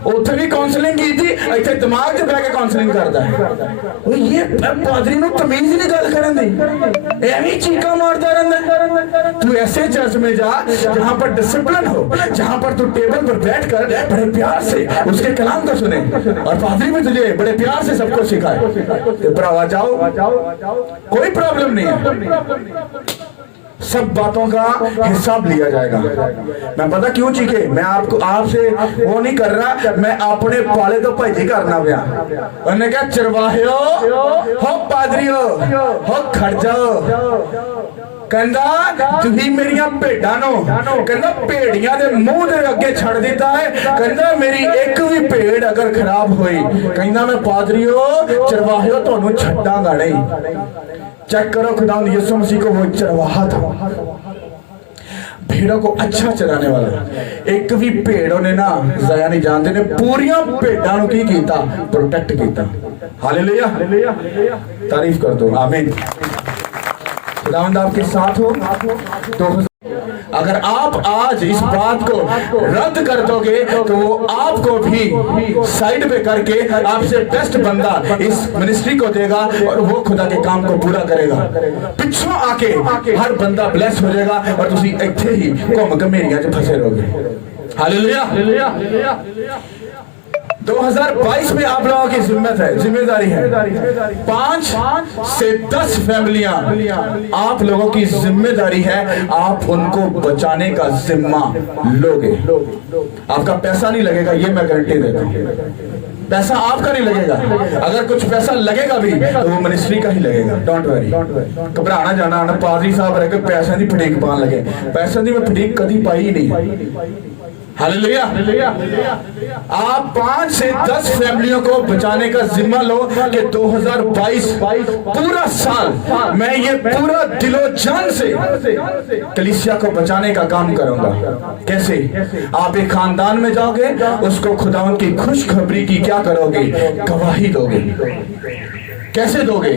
उत्थे भी काउंसलिंग की थी, इत्थे दिमाग च बैठ के काउंसलिंग करदा है। ये पादरी नूं तमीज नहीं गल करन दी, एवी चीका मारता रहता। तू ऐसे चर्च में जा जहां पर डिसिप्लिन हो, जहां पर तू टेबल पर बैठकर बड़े प्यार से उसके कलाम को सुने और पादरी भी तुझे बड़े प्यार से सबको सिखाए। तो भरावा जाओ, कोई प्रॉब्लम नहीं है। सब बातों का हिसाब लिया जाएगा। मैं पता क्यों चीखे, मैं आपको आपसे वो नहीं कर रहा, मैं अपने पाले तो भाई करना पिया। उन्होंने कहा चरवाहियो हो पादरियो हो खड़ जाओ, कहंदा तुही मेरिया भेडां नो कहंदा भेड़ियां दे मुंह दे अगे छड़ दिता है। कहंदा मेरी एक भी भेड़ अगर खराब हुई कहंदा मैं पादरियो चरवाहियो तुहानू छड्डांगा नहीं। चेक करो खुदा यीशु मसीह को वो चरवाहा था, भेड़ों को अच्छा चराने वाला। एक भी भेड़ ने ना जाया नहीं जानते ने पूरियां भेड़ां की कीता, प्रोटेक्ट कीता। हालेलुया, तारीफ कर दो, आमीन। खुदावंद आपके साथ हो। तो अगर आप आज इस बात को रद्द कर दोगे तो वो आपको भी साइड पे करके आपसे बेस्ट बंदा इस मिनिस्ट्री को देगा और वो खुदा के काम को पूरा करेगा। पिछों आके हर बंदा ब्लेस हो जाएगा और तुसी इत्थे ही घुम घमेरियां च फंसे रहोगे। हालेलुया। 2022 में आप लोगों की जिम्मेदारी है 5 से 10 फैमिलियां आप लोगों की जिम्मेदारी है, आप उनको बचाने का जिम्मा लोगे। आपका पैसा नहीं लगेगा, ये मैं गारंटी देता हूं। पैसा आपका नहीं लगेगा, अगर कुछ पैसा लगेगा भी तो वो मिनिस्ट्री का ही लगेगा। डोंट वरी, घबराना जाना आना पादरी साहब रह के पैसा की फटीक पान लगे, पैसा की मैं फटीक कभी पाई ही नहीं। हालेलुया। आप 5 से 10 फैमिलियों को बचाने का जिम्मा लो कि 2022 पूरा साल मैं ये पूरा दिलो जान से कलीसिया को बचाने का काम करूंगा। कैसे? आप एक खानदान में जाओगे, उसको खुदावन की खुशखबरी की क्या करोगे? गवाही दोगे। कैसे दोगे?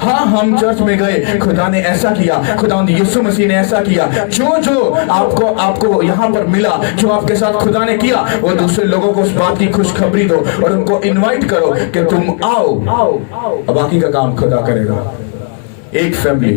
हाँ, हम चर्च में गए, खुदा ने ऐसा किया, खुदा यीशु मसीह ने ऐसा किया। जो जो आपको यहाँ पर मिला, जो आपके साथ खुदा ने किया, वो दूसरे लोगों को उस बात की खुशखबरी दो और उनको इनवाइट करो कि तुम आओ। बाकी का काम खुदा करेगा। एक फैमिली,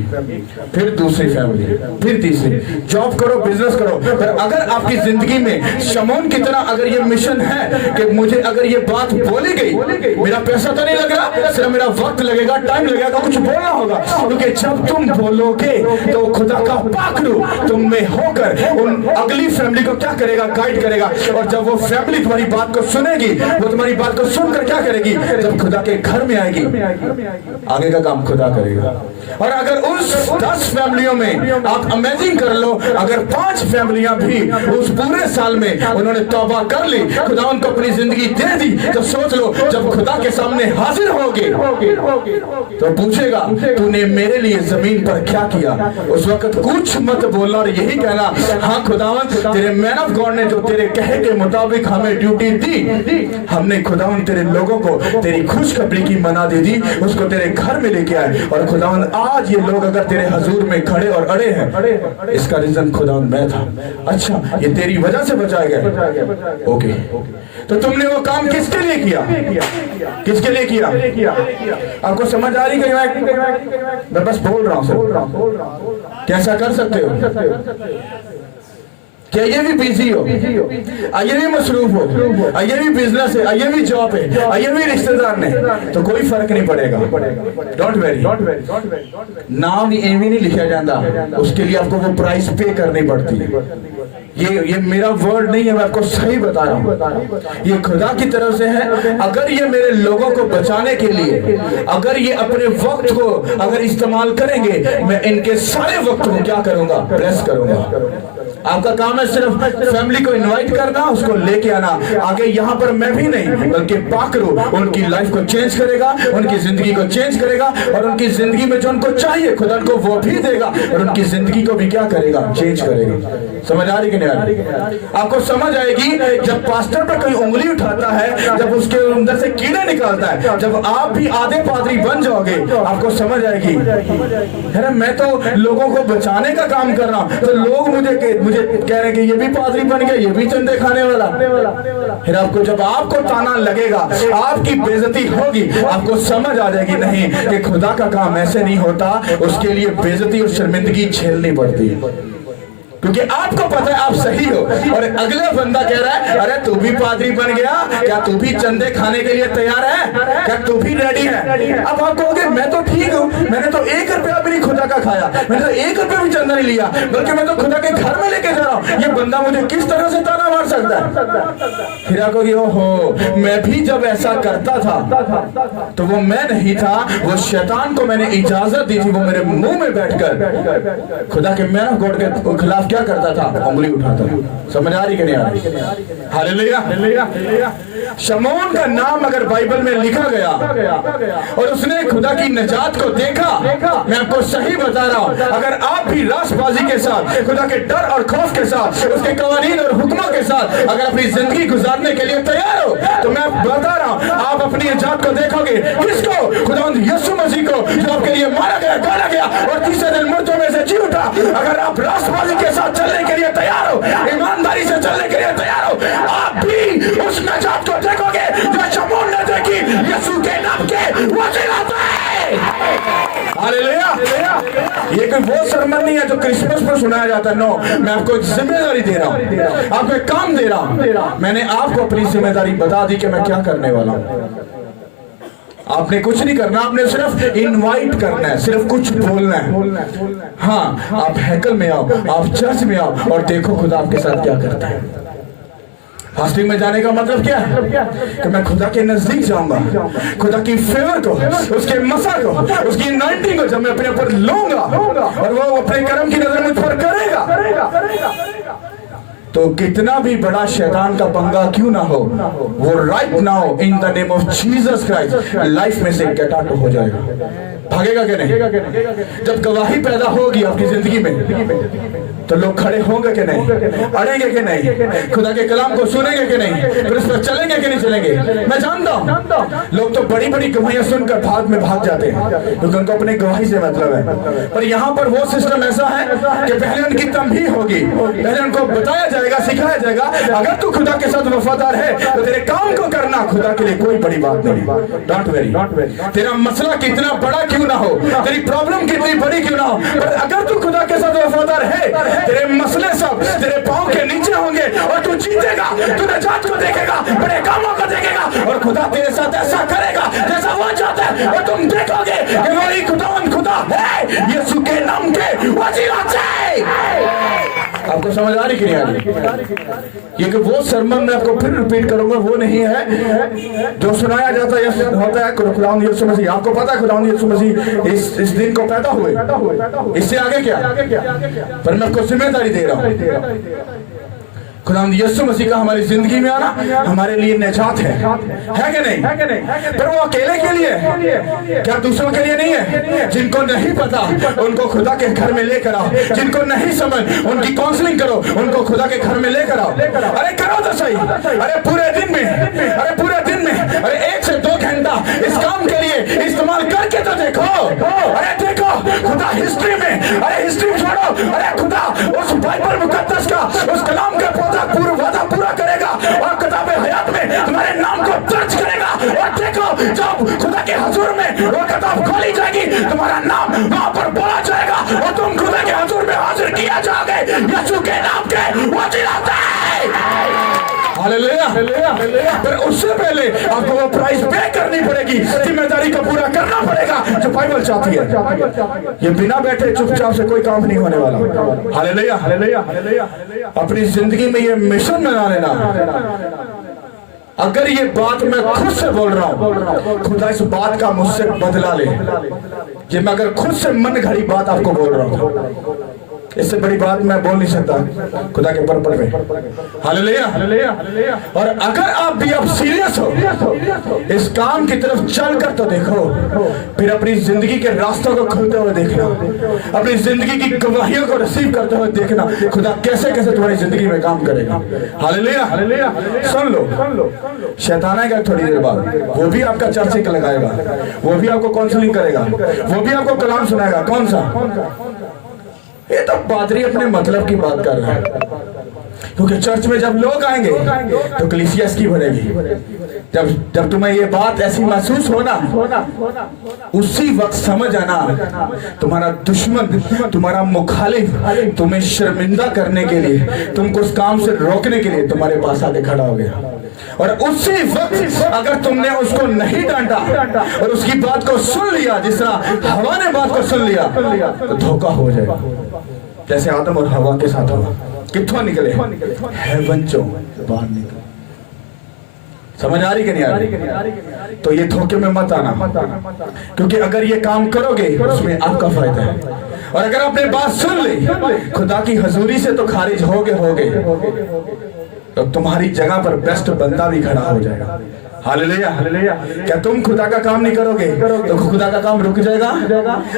फिर दूसरी फैमिली, फिर तीसरी। जॉब करो, बिजनेस करो, पर अगर आपकी जिंदगी में शमौन की तरह अगर ये मिशन है कि मुझे अगर ये बात बोली गई, मेरा पैसा तो नहीं लग रहा, सिर्फ मेरा वक्त लगेगा, टाइम लगेगा, कुछ बोलना होगा। क्योंकि जब तुम बोलोगे तो खुदा का पाखरू तुम में होकर उन अगली फैमिली को क्या करेगा? गाइड करेगा। और जब वो फैमिली तुम्हारी बात को सुनेगी, वो तुम्हारी बात को सुनकर क्या करेगी? जब खुदा के घर में आएगी, आगे का काम खुदा करेगा। और अगर उस 10 फैमिलियों में आप अमेजिंग कर लो, अगर 5 फैमिलियां भी उस पूरे साल में उन्होंने तौबा कर ली, खुदा उनको अपनी जिंदगी दे दी, तो सोच लो जब खुदा के सामने हाजिर होगे तो पूछेगा तूने मेरे लिए जमीन पर क्या किया? उस वक्त कुछ मत बोलना और यही कहना, हाँ खुदावन तेरे मैन ऑफ गॉड ने जो तेरे कहे के मुताबिक हमें ड्यूटी दी, हमने खुदावन तेरे लोगों को तेरी खुशखबरी की मना दे दी, उसको तेरे घर में लेके आए। और खुदावन आज ये लोग अगर तेरे हजूर में खड़े और अड़े हैं, इसका रीजन खुदा मैं था। अच्छा, ये तेरी वजह से बचाए गए। ओके, तो तुमने वो काम किसके लिए किया? किसके लिए किया? आपको समझ आ रही? मैं बस बोल रहा हूं। कैसा कर सकते हो? क्या ये भी बिजी हो, ये भी मसरूफ हो, ये भी बिजनेस है, ये भी जॉब है, ये भी रिश्तेदार ने, तो कोई फर्क नहीं पड़ेगा। डोंट वेरी, नाम ये भी नहीं लिखा जाता, उसके लिए आपको वो प्राइस पे करनी पड़ती है। ये मेरा वर्ड नहीं है, मैं आपको सही बता रहा हूँ, ये खुदा की तरफ से है। अगर ये मेरे लोगों को बचाने के लिए अगर ये अपने वक्त को अगर इस्तेमाल करेंगे, मैं इनके सारे वक्त को क्या करूंगा? ब्लेस करूंगा। आपका काम है सिर्फ फैमिली को इनवाइट करना, उसको लेके आना आगे। यहाँ पर मैं भी नहीं बल्कि पाकरू उनकी लाइफ को चेंज करेगा, उनकी जिंदगी को चेंज करेगा, और उनकी जिंदगी में जो उनको चाहिए खुदा को वो भी देगा, और उनकी जिंदगी को भी क्या करेगा? चेंज करेगा। समझ आ रही कि नहीं आ रही? आपको समझ आएगी जब पास्टर पर कोई उंगली उठाता है, जब उसके अंदर से कीड़े निकालता है, जब आप भी आधे पादरी बन जाओगे, आपको समझ आएगी है ना, मैं तो लोगों को बचाने का काम कर रहा हूं, तो लोग मुझे कह रहे हैं कि ये भी पादरी बन गया, ये भी चंदे खाने वाला। फिर आपको जब आपको ताना लगेगा, आपकी बेइज्जती होगी, आपको समझ आ जाएगी नहीं कि खुदा का काम ऐसे नहीं होता, उसके लिए बेइज्जती और शर्मिंदगी झेलनी पड़ती है। क्योंकि आपको पता है आप सही हो, और अगला बंदा कह रहा है अरे तू भी पादरी बन गया, क्या तू भी चंदे खाने के लिए तैयार है? क्या तू भी रेडी है? अब आप कहोगे मैं तो ठीक हूँ, मैंने तो 1 रुपया भी नहीं खुदा का खाया, मैंने तो 1 रुपया भी चंदा नहीं लिया, बल्कि मैं तो खुदा के घर में लेके जा रहा हूँ, ये बंदा मुझे किस तरह से ताना मार सकता है? फिर आप कहोगे ओहो, मैं भी जब ऐसा करता था तो वो मैं नहीं था, वो शैतान को मैंने इजाजत दी थी, वो मेरे मुंह में बैठकर खुदा के मैन ऑफ गॉड के खिलाफ क्या करता था? उंगली उठाता। समझ आ रही कि नहीं आ रही? हालेलुया। शमौन का नाम अगर बाइबल में लिखा गया और उसने खुदा की निजात को देखा, मैं आपको सही बता रहा हूं, अगर आप भी रासबाजी के साथ, खुदा के डर और खौफ के साथ, उसके कवानीन और हुक्मों के साथ अगर अपनी जिंदगी गुजारने के लिए तैयार हो, तो मैं बता रहा हूं आप अपनी निजात को देखोगे। किसको? खुदावंद यीशु मसीह को, जो आपके लिए मारा गया, गाड़ा गया और तीसरे दिन मुर्दों में से जी उठा। अगर आप रासबाजी के साथ चलने के लिए तैयार हो, ईमानदारी से चलने के लिए तैयार हो, आप भी उस निजात को देखोगे जो शमौन ने देखी, यीशु के नाम के वसीला से। हालेलुया। ये कोई वो सरमन नहीं है जो क्रिसमस पर सुनाया जाता है, नो, मैं आपको एक जिम्मेदारी दे रहा हूं, आपको एक काम दे रहा हूं। मैंने आपको अपनी जिम्मेदारी बता दी कि मैं क्या करने वाला हूं। आपने कुछ नहीं करना, आपने सिर्फ इनवाइट करना है, सिर्फ कुछ बोलना है। हाँ, आप हैकल में आओ, आप चर्च में आओ और देखो खुदा आपके साथ क्या करता है। फास्टिंग में जाने का मतलब क्या है? कि मैं खुदा के नजदीक जाऊंगा, खुदा की फेवर को, उसके मसा को, उसकी अनॉइंटिंग को जब मैं अपने ऊपर लूंगा और वो अपने कर्म की नजर मुझ पर करेगा, तो कितना भी बड़ा शैतान का पंगा क्यों ना हो, वो right now in the name of Jesus Christ life में से गेट आउट हो जाएगा। भागेगा कि नहीं? जब गवाही पैदा होगी आपकी जिंदगी में तो लोग खड़े होंगे कि नहीं, अड़ेंगे कि नहीं, खुदा के कलाम को सुनेंगे कि नहीं, फिर उस पर चलेंगे कि नहीं चलेंगे। मैं जानता हूँ लोग तो बड़ी बड़ी गवाहियां सुनकर भाग जाते हैं क्योंकि उनको अपनी गवाही से मतलब है, पर यहाँ पर वो सिस्टम ऐसा है कि पहले उनकी तंबीह होगी, पहले उनको बताया जाएगा, सिखाया जाएगा, अगर तू खुदा के साथ वफादार है तो तेरे काम को करना खुदा के लिए कोई बड़ी बात नहीं। डोंट वेरी, तेरा मसला कितना बड़ा क्यों ना हो, तेरी प्रॉब्लम कितनी बड़ी क्यों ना हो, पर अगर तू खुदा के साथ वफादार है, तेरे मसले सब तेरे पांव के नीचे होंगे और तू जीतेगा, तू नजात को देखेगा, बड़े कामों को देखेगा और खुदा तेरे साथ ऐसा करेगा जैसा वो चाहता है, और तुम देखोगे कि वही खुदा है यीशु के नाम के वसीला से। आपको समझ आ रही कि नहीं आ रही? ये कि वो सरमन मैं आपको फिर रिपीट करूंगा वो नहीं है जो सुनाया जाता है होता है खुदावंद यीशु मसीह। आपको पता है खुदावंद यीशु मसीह इस दिन को पैदा हुए, इससे आगे क्या? पर मैं आपको जिम्मेदारी दे रहा हूँ, खुदावंद यीशु मसीह का हमारी जिंदगी में आना हमारे लिए निजात है कि नहीं? पर वो अकेले के लिए, क्या दूसरों के लिए नहीं है? जिनको नहीं पता उनको खुदा के घर में लेकर आओ, जिनको नहीं समझ उनकी काउंसलिंग करो, उनको खुदा के घर में लेकर आओ। अरे करो तो सही, अरे पूरे दिन में, अरे 1 से 2 घंटा इस काम के लिए इस्तेमाल करके तो देखो। अरे देखो खुदा हिस्ट्री में, अरे हिस्ट्री छोड़ो, अरे खुदा उस बाइबल मुकद्दस का, उस कलाम का वादा पूरा करेगा और किताबे हयात में तुम्हारे नाम को दर्ज करेगा। और देखो जब खुदा के हुजूर में वो किताब खोली जाएगी, तुम्हारा नाम वहां पर बोला जाएगा और तुम खुदा के हुजूर में हाजिर किया जाओगे यीशु के नाम के वसीला से। हालेलुया। पर उससे पहले आपको वो प्राइस पे करनी पड़ेगी, जिम्मेदारी को पूरा करना पड़ेगा जो बाइबल चाहती है। ये बिना बैठे चुपचाप से कोई काम नहीं होने वाला। हालेलुया। अपनी जिंदगी में ये मिशन बना लेना। अगर ये बात मैं खुद से बोल रहा हूँ, खुदा इस बात का मुझसे बदला ले। ये मैं अगर खुद से मन घड़ी बात आपको बोल रहा हूँ, इससे बड़ी बात मैं बोल नहीं सकता खुदा के पर्पल में। हालेलुया। और अगर आप भी अब सीरियस हो इस काम की तरफ चलकर तो देखो, फिर अपनी जिंदगी के रास्तों को खुलते हुए देखना, अपनी जिंदगी की गवाहियों को रिसीव करते हुए देखना खुदा कैसे कैसे तुम्हारी जिंदगी में काम करेगा। हालेलुया। सुन लो, शैतान आएगा थोड़ी देर बाद, वो भी आपका चर्चिक लगाएगा, वो भी आपको काउंसलिंग करेगा, वो भी आपको कलाम सुनाएगा। कौन सा? ये तो पादरी अपने मतलब की बात कर रहा है, क्योंकि चर्च में जब लोग आएंगे तो कलीसिया की बनेगी। जब तुम्हें ये बात ऐसी महसूस होना, उसी वक्त समझ आना तुम्हारा दुश्मन, तुम्हारा मुखालिफ तुम्हें शर्मिंदा करने के लिए, तुमको उस काम से रोकने के लिए तुम्हारे पास आके खड़ा हो गया। और उसी वक्त अगर तुमने उसको नहीं डांटा और उसकी बात को सुन लिया, जिस तरह हवा ने बात को सुन लिया, तो धोखा हो जाएगा जैसे आदम और हवा के साथ हुआ। कित्थों निकले? हेवन चो बाहर निकले। समझ आ रही कि नहीं आ रही? तो ये धोखे में मत आना, क्योंकि अगर ये काम करोगे उसमें आपका फायदा है। और अगर आपने बात सुन ली खुदा की हजूरी से तो खारिज होगे तो तुम्हारी जगह पर बेस्ट बंदा भी खड़ा हो जाएगा। हालेलुया। क्या तुम खुदा का काम नहीं करोगे तो खुदा का काम रुक जाएगा?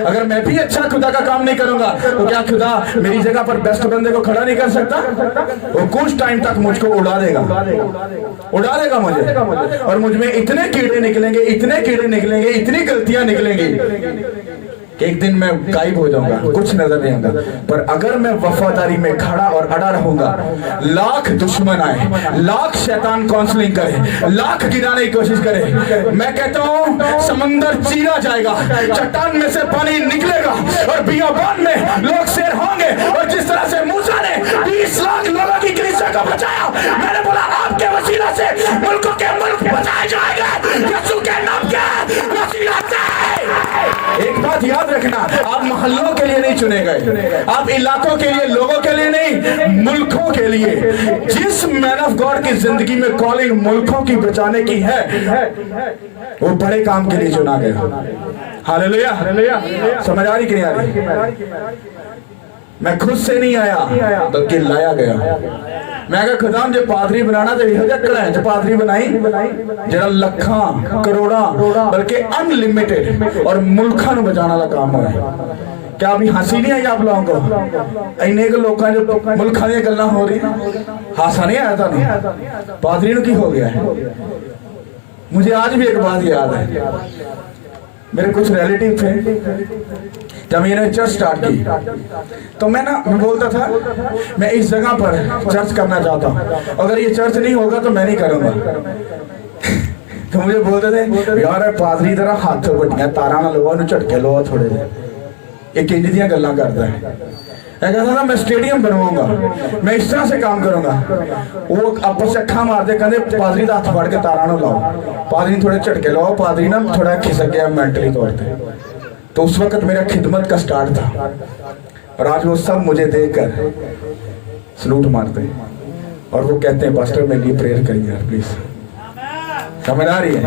अगर मैं भी अच्छा खुदा का काम नहीं करूंगा तो क्या खुदा मेरी जगह पर बेस्ट बंदे को खड़ा नहीं कर सकता? वो कुछ टाइम तक मुझको उड़ा देगा मुझे, और मुझ में इतने कीड़े निकलेंगे, इतनी गलतियां निकलेंगी कि एक दिन मैं गायब हो जाऊंगा, कुछ नजर नहीं आऊंगा। पर अगर मैं वफादारी में खड़ा और अड़ा रहूंगा, लाख दुश्मन आए, लाख शैतान काउंसलिंग करे, लाख गिराने की कोशिश करे, मैं कहता हूं समंदर चीरा जाएगा, चट्टान में से पानी निकलेगा और बियाबान में लोग शेर होंगे। और जिस तरह से मूसा ने 20 लाख लोगों की कलीसिया को बचाया, मैंने बोला आपके वसीला से मुल्कों के मुल्क बचाए जाएंगे यीशु के नाम के वसीला से। एक बात बात याद रखना, आप मोहल्लों के लिए नहीं चुने गए, आप इलाकों के लिए, लोगों के लिए नहीं, मुल्कों के लिए। जिस मैन ऑफ गॉड की जिंदगी में कॉलिंग मुल्कों की बचाने की है, वो बड़े काम के लिए चुना गया। हालेलुया, समझ आ रही कि नहीं आ रही? मैं खुद से नहीं आया बल्कि लाया गया। मैं कहा खुदा जो पादरी बनाना तो यह जकड़ा है जो पादरी बनाई जरा लखा करोड़ा बल्कि अनलिमिटेड और मुल्खां नूं बचाने वाला काम होया। क्या अभी हंसी नहीं आई आप लोगों को? इन्ने के लोगों जो मुल्खां दी गल्लां हो रही, हासा नहीं आया तुहानूं? पादरी नूं की हो गया है? मुझे आज भी एक बात याद है, मेरे कुछ रिलेटिव थे, जब मैंने चर्च स्टार्ट की तो मैं बोलता था मैं इस जगह पर चर्च करना चाहता हूँ, अगर ये चर्च नहीं होगा तो मैं नहीं करूँगा। तो मुझे बोलते थे यार पादरी तरह हाथ बड़िया तारा ना लो, झटके लो थोड़े से, एक इंज दियां गल्लां करता है। मैं कहता था मैं स्टेडियम बनवाऊंगा, मैं इस तरह से काम करूंगा। वो आपस से अखा मारते कहते पादरी का हाथ फड़ के तारा ना लाओ, पादरी थोड़े झटके लाओ, पादरी ना थोड़ा खिसक गया मेंटली तौर पर। तो उस वक्त मेरा खिदमत का स्टार्ट था और आज वो सब मुझे देखकर सलूट मारते हैं और वो कहते हैं पास्टर मेरे लिए प्रेयर करिए यार प्लीज। समझ आ रही है?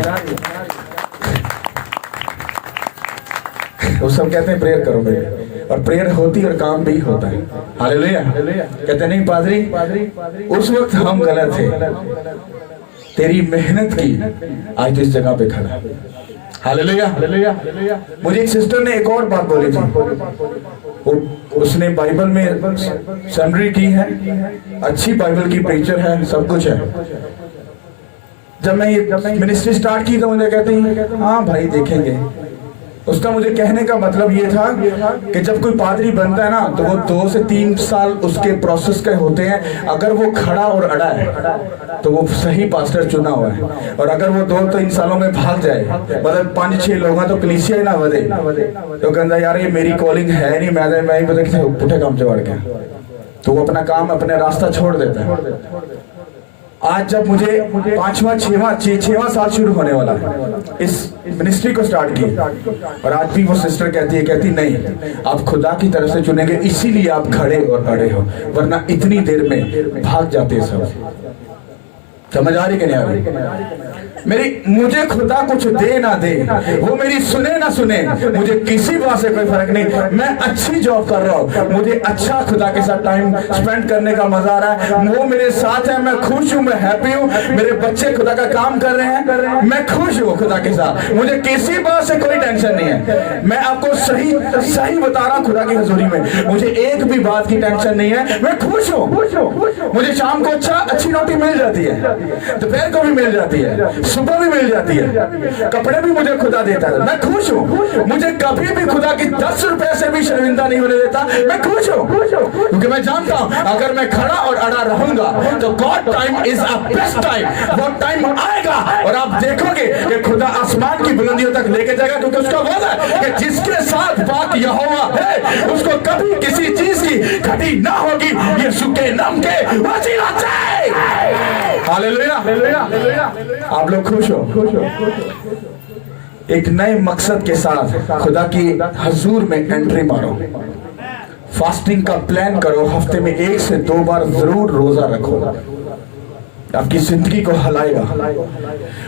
वो सब कहते हैं प्रेयर करो मेरे, और प्रेयर होती और काम भी होता है। हालेलुया। कहते नहीं पादरी उस वक्त हम गलत थे, तेरी मेहनत की आज इस जगह पे खड़ा। हालेलुया। मुझे एक सिस्टर ने एक और बात बोली थी, उसने बाइबल में समरी की है, अच्छी बाइबल की प्रीचर है, सब कुछ है। जब मैं ये मिनिस्ट्री स्टार्ट की तो मुझे कहती हाँ भाई देखेंगे। उसका मुझे कहने का मतलब ये था कि जब कोई पादरी बनता है ना तो वो 2 से 3 साल उसके प्रोसेस के होते हैं। अगर वो खड़ा और अड़ा है तो वो सही पास्टर चुना हुआ है, और अगर वो 2-3 सालों में भाग जाए, मतलब 5-6 लोग तो कलीसिया ही ना बढ़े, तो कहता यार ये मेरी कॉलिंग है नहीं, मैं ही पता किसी पुठे काम से बढ़ गया, तो वो अपना काम अपने रास्ता छोड़ देता है। आज जब मुझे 5वां 6वां साल शुरू होने वाला है इस मिनिस्ट्री को स्टार्ट की, और आज भी वो सिस्टर कहती नहीं आप खुदा की तरफ से चुनेंगे, इसीलिए आप खड़े और अड़े हो, वरना इतनी देर में भाग जाते सब। समझ आ रही कि नहीं आ रही? मुझे खुदा कुछ दे ना दे, वो मेरी सुने ना सुने, मुझे किसी बात से कोई फर्क नहीं। मैं अच्छी जॉब कर रहा हूँ, मुझे अच्छा खुदा के साथ टाइम स्पेंड करने का मजा आ रहा है, वो मेरे साथ है, मैं खुश हूँ, मैं हैप्पी हूँ, मेरे बच्चे खुदा का काम कर रहे हैं, मैं खुश हूँ खुदा के साथ, मुझे किसी बात से कोई टेंशन नहीं है। मैं आपको सही बता रहा हूँ खुदा की हजूरी में, मुझे एक भी बात की टेंशन नहीं है, मैं खुश हूँ। मुझे शाम को अच्छी रोटी मिल जाती है, दोपहर को भी मिल जाती है, सुबह भी मिल जाती है, कपड़े भी मुझे खुदा देता है, मैं खुश हूँ। मुझे कभी भी खुदा की 10 रुपए से भी शर्मिंदा नहीं होने देता, मैं खुश हूँ, क्योंकि मैं जानता हूँ अगर मैं खड़ा और अड़ा रहूंगा तो God time is a best time, वो टाइम आएगा और आप देखोगे कि खुदा आसमान की बुलंदियों तक लेके जाएगा, क्योंकि उसका वादा है कि जिसके साथ बात यहोवा है उसको कभी किसी चीज की घटी ना होगी, ये सुके नाम के वसीला से। हालेलुया। आप लोग खुश हो? एक नए मकसद के साथ खुदा की हजूर में एंट्री मारो, फास्टिंग का प्लान करो, हफ्ते में 1 से 2 बार जरूर रोजा रखो, आपकी जिंदगी को हिलाएगा।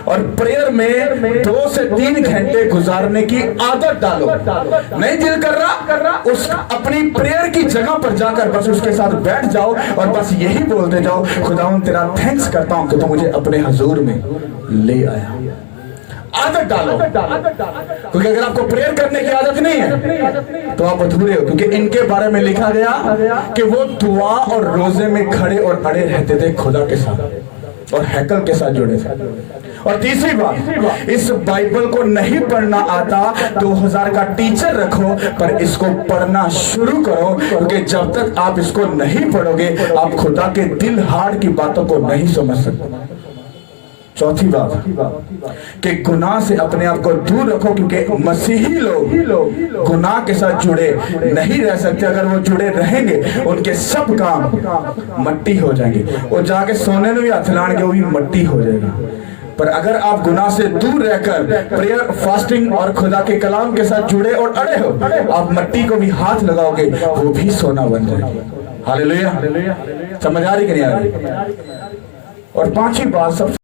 और प्रेयर में 2 से 3 घंटे गुजारने की आदत डालो। नहीं दिल कर रहा उस अपनी प्रेयर की जगह पर जाकर बस उसके साथ बैठ जाओ और बस यही बोलते जाओ, खुदावंद तेरा थैंक्स करता हूं कि तू मुझे अपने हुजूर में ले आया। आदत डालो, क्योंकि अगर आपको प्रेयर करने की आदत नहीं है तो आप अधूरे हो, क्योंकि इनके बारे में लिखा गया कि वो दुआ और रोजे में खड़े और अड़े रहते थे खुदा के साथ और हैकल के साथ जुड़े थे। और तीसरी बात, इस बाइबल को नहीं पढ़ना आता 2000 का टीचर रखो, पर इसको पढ़ना शुरू करो, क्योंकि जब तक आप इसको नहीं पढ़ोगे आप खुदा के दिल हाड़ की बातों को नहीं समझ सकते। चौथी बात कि गुनाह से अपने आप को दूर रखो, क्योंकि मसीही लोग गुनाह के साथ जुड़े नहीं रह सकते। अगर वो जुड़े रहेंगे उनके सब काम मट्टी हो जाएंगे, वो जाके सोने में भी हाथ लाएंगे वो भी मट्टी हो जाएगा। पर अगर आप गुनाह से दूर रहकर प्रेयर, फास्टिंग और खुदा के कलाम के साथ जुड़े और अड़े हो, आप मट्टी को भी हाथ लगाओगे, वो भी सोना बन जाएगी। हालेलुया। समझ आ रही कि नहीं आ रही? और पांचवी बात, सबसे